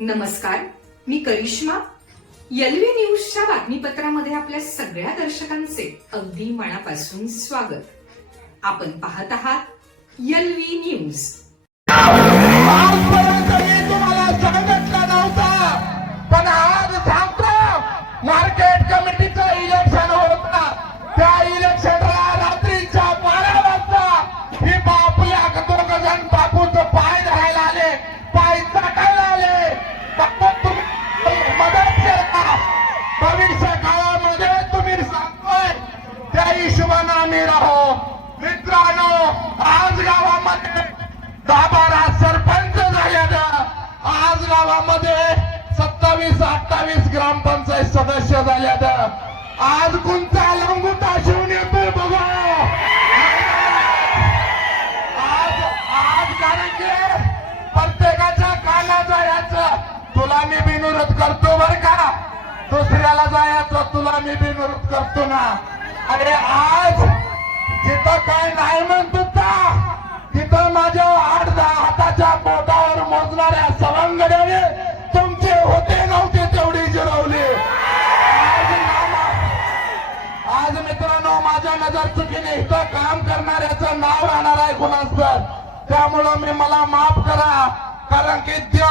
नमस्कार, मी करिश्मा. एलव्ही न्यूजच्या बातमीपत्रामध्ये आपल्या सगळ्या दर्शकांचे अगदी मनापासून स्वागत. आपण पाहत आहात एलव्ही न्यूज. आजपर्यंत मी तुम्हाला सांगितलं नव्हतं, पण आज सांगतो. मार्केट कमिटीचं इलेक्शन होतं. त्या इलेक्शनला रात्रीच्या 12 वाजता ही बापूला दोघ जण बापूचं पाय धरायला आले, पाय चाटायला आले. बापू तुम्ही मदत करा. भविष्य काळामध्ये तुम्ही सांगतोय त्या हिशोबानं आम्ही राहू. मित्रांनो, आज गावामध्ये 10-12 सरपंच झाल्यानं, आज गावामध्ये 27-28 ग्रामपंचायत सदस्य झाल्यानं, आज कोणता लंगुटा शिवून येतोय बघा. आज कारण की प्रत्येकाच्या कानात जायचं, तुला मी बिनविरोध करतो बर का, दुसऱ्याला जायचं तुला मी बिनविरोध करतो ना. अरे आज जिथं काय नाही म्हणतो तिथं माझ्या 8-10 हाताच्या बोटावर मोजणाऱ्या सवंगड्याने तुमचे होते नव्हते तेवढी जिरवली. आज मित्रांनो, माझ्या नजर चुकीने इथं काम करणाऱ्याचं नाव राहणार आहे कुणाचं, त्यामुळं मी मला माफ करा. कारण की त्या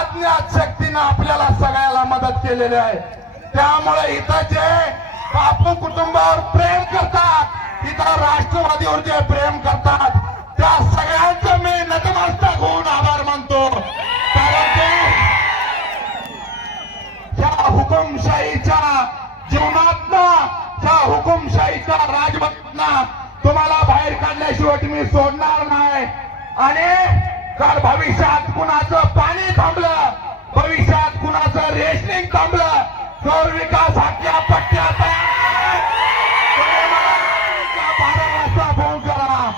अज्ञात शक्तीनं आपल्याला सगळ्याला मदत केलेली आहे. त्यामुळे इथं जे बापू कुटुंबावर प्रेम करतात, इथं राष्ट्रवादीवर जे प्रेम करतात, त्या सगळ्यांचं मी नतमस्तक होऊन आभार मानतो. कारण की त्या हुकुमशाहीच्या जीवनातनं, त्या हुकुमशाहीच्या राजवटीतनं तुम्हाला बाहेर काढल्याशिवाय मी सोडणार नाही. आणि काल भविष्यात कुणाचं पाणी थांबलं, भविष्यात कुणाचं रेशनिंग थांबलं, तो विकास हातल्या पट्ट्यात फोन करा.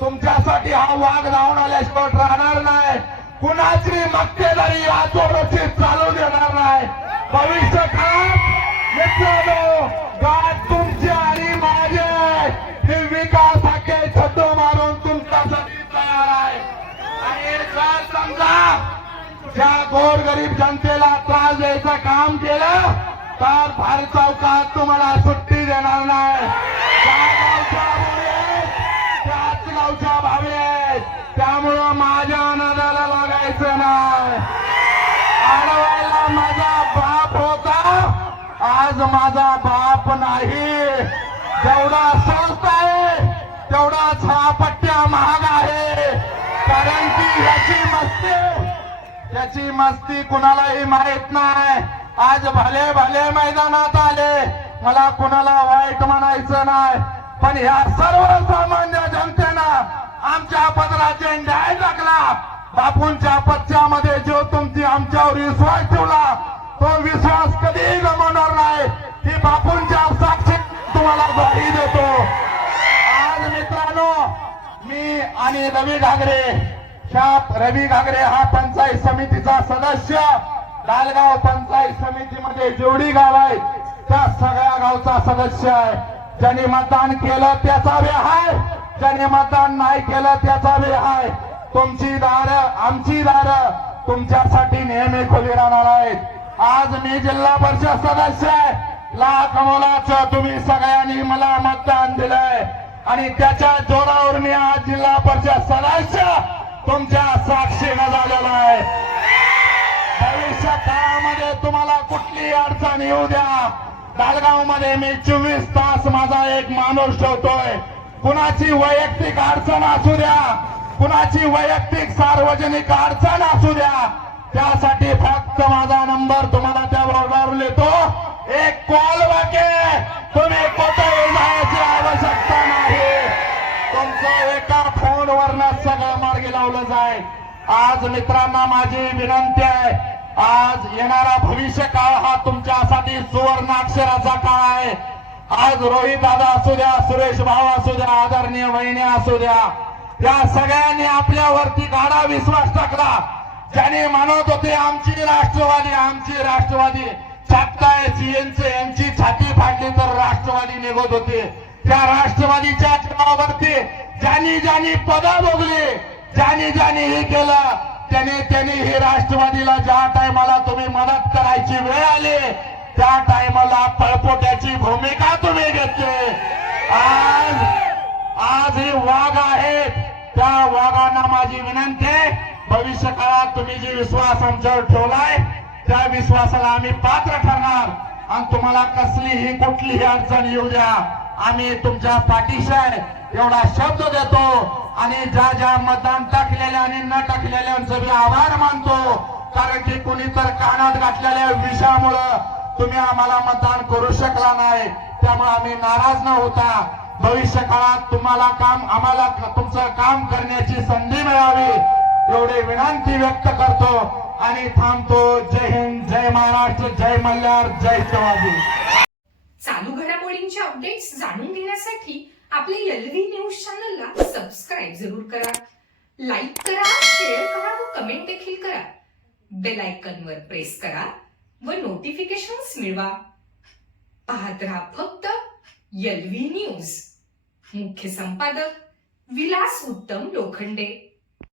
तुमच्यासाठी हा वाघ धावून आल्याशिवाय राहणार नाही. कुणाची मक्तेदारी आजोबाची चालू देणार नाही. भविष्य काळात मित्रांनो, गाठ तुमची आणि माझे, हे विकास हाके छतो मारून तुमच्यासाठी तयार आहे. आणि जर समजा ज्या गोरगरीब जनतेला त्रास द्यायचं काम केलं तर भार चौकात तुम्हाला सुट्टी देणार नाही. त्याच गावच्या भावे आहेत, त्यामुळं माझ्या नादाला लागायचं नाही. अडवायला माझा बाप होता, आज माझा बाप नाही. जेवढा स्वस्त आहे तेवढाच हा पट्ट्या महाग आहे. कारण की याची मस्ती कुणालाही माहित नाही. आज भले भले मैदानात आले, मला कुणाला वाईट म्हणायचं नाही, पण ह्या सर्वसामान्य जनतेनं आमच्या पदराचे न्याय टाकला. बापूंच्या पच्च्यामध्ये जो तुमची आमच्यावर विश्वास ठेवला, तो विश्वास कधीही गमावणार नाही. ही बापूंच्या साक्षी तुम्हाला ग्वाही देतो. आज मित्रांनो, मी आणि रवी घागरे हा पंचायत समितीचा सदस्य, डालगाव पंचायत समितीमध्ये जेवढी गाव आहेत त्या सगळ्या गावचा सदस्य आहे. ज्यांनी मतदान केलं त्याचा बी आहे, ज्यांनी मतदान नाही केलं त्याचा बी आहे. तुमची दारं, आमची दारं तुमच्यासाठी नेहमी खुली राहणार आहेत. आज मी जिल्हा परिषद सदस्य आहे. लाख मोलाचं तुम्ही सगळ्यांनी मला मतदान दिलंय आणि त्याच्या जोरावर मी आज जिल्हा परिषद सदस्य तुमच्या साक्षीनं झालेला आहे. भविष्य काळामध्ये तुम्हाला कुठली अडचण येऊ द्या, डालगाव मध्ये मी 24 तास माझा एक माणूस ठेवतोय. कुणाची वैयक्तिक अडचण असू द्या, कुणाची वैयक्तिक सार्वजनिक अडचण असू द्या, त्यासाठी फक्त माझा नंबर तुम्हाला त्या बोर्डावर लिहितो. एक कॉल वाके, तुम्ही कुठेही जायची आवश्यकता नाही. तुमचं एका फोनवरनं सगळं मार्गी लावलं जाईल. आज मित्रांना माझी विनंती आहे, आज येणारा भविष्य काळ हा तुमच्यासाठी सुवर्णाक्षराचा काळ आहे. आज रोहित दादा असू द्या, सुरेश भाऊ असू द्या, आदरणीय वहिनी असू द्या, या सगळ्यांनी आपल्यावरती गाढा विश्वास टाकला. ज्याने म्हणत होते आमची राष्ट्रवादी छापताय सीएनचे, यांची छाती फाडली तर राष्ट्रवादी निघत होते. त्या राष्ट्रवादीच्या चिन्हावरती ज्यांनी पदं भोगली, ज्यांनी हे केलं, त्याने ही राष्ट्रवादीला ज्या टायमाला तुम्ही मदत करायची वेळ आली त्या टायमाला पळपोट्याची भूमिका तुम्ही घेतली. आज हे वाघ आहेत, त्या वाघांना माझी विनंती आहे, भविष्य काळात तुम्ही जे विश्वास आमच्यावर ठेवलाय त्या विश्वासाला आम्ही पात्र ठरणार आणि तुम्हाला कसलीही कुठलीही अडचण येऊ द्या, आम्ही तुमच्या पाठीशी आहे एवढा शब्द देतो. आणि ज्या ज्या मतदान टाकलेल्या आणि न टाकलेल्यांचं मी आभार मानतो, कारण की कुणी तर कानात घातलेल्या विषयामुळं तुम्ही आम्हाला मतदान करू शकला नाही, त्यामुळे आम्ही नाराज न होता भविष्य काळात तुम्हाला आम्हाला तुमचं काम करण्याची संधी मिळावी एवढी विनंती व्यक्त करतो आणि थांबतो. जय हिंद, जय महाराष्ट्र, जय मल्हार, जय शिवाजी. चालू घडामोडींचे अपडेट्स जाणून घेण्यासाठी आपल्या एलव्ही न्यूज चॅनलला सबस्क्राईब जरूर करा, लाईक करा, शेअर करा व कमेंट देखील करा. बेल आयकॉनवर प्रेस करा व नोटिफिकेशन्स मिळवा. पाहत रहा फक्त एलव्ही न्यूज. मुख्य संपादक विलास उत्तम लोखंडे.